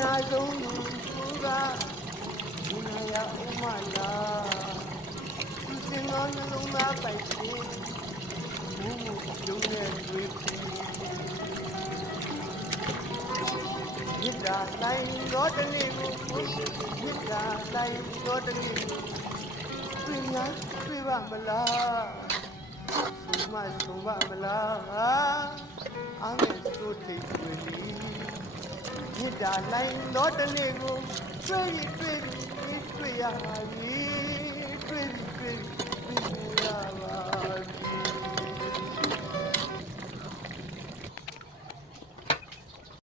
နာဆုံးသူကဒီနာရဦးမလားသူစင်တော်နှလုံးသားပိုက်ရှင်ဘူးမှုယုံနဲ့တွေ့မြစ်တာတိုင်းတော်တလေးကိုမြစ်တာတိုင်းတော်တလေးကိုတွေ့များတွေ့ပါမလားဆိုမှဆိုပါမလားအားနဲ့စိုးထိတ်တွေ့မြစ်တာတိုင်းတော်တလေးကိုတွေ့ရပါပြီတွေ့ရပါပြီ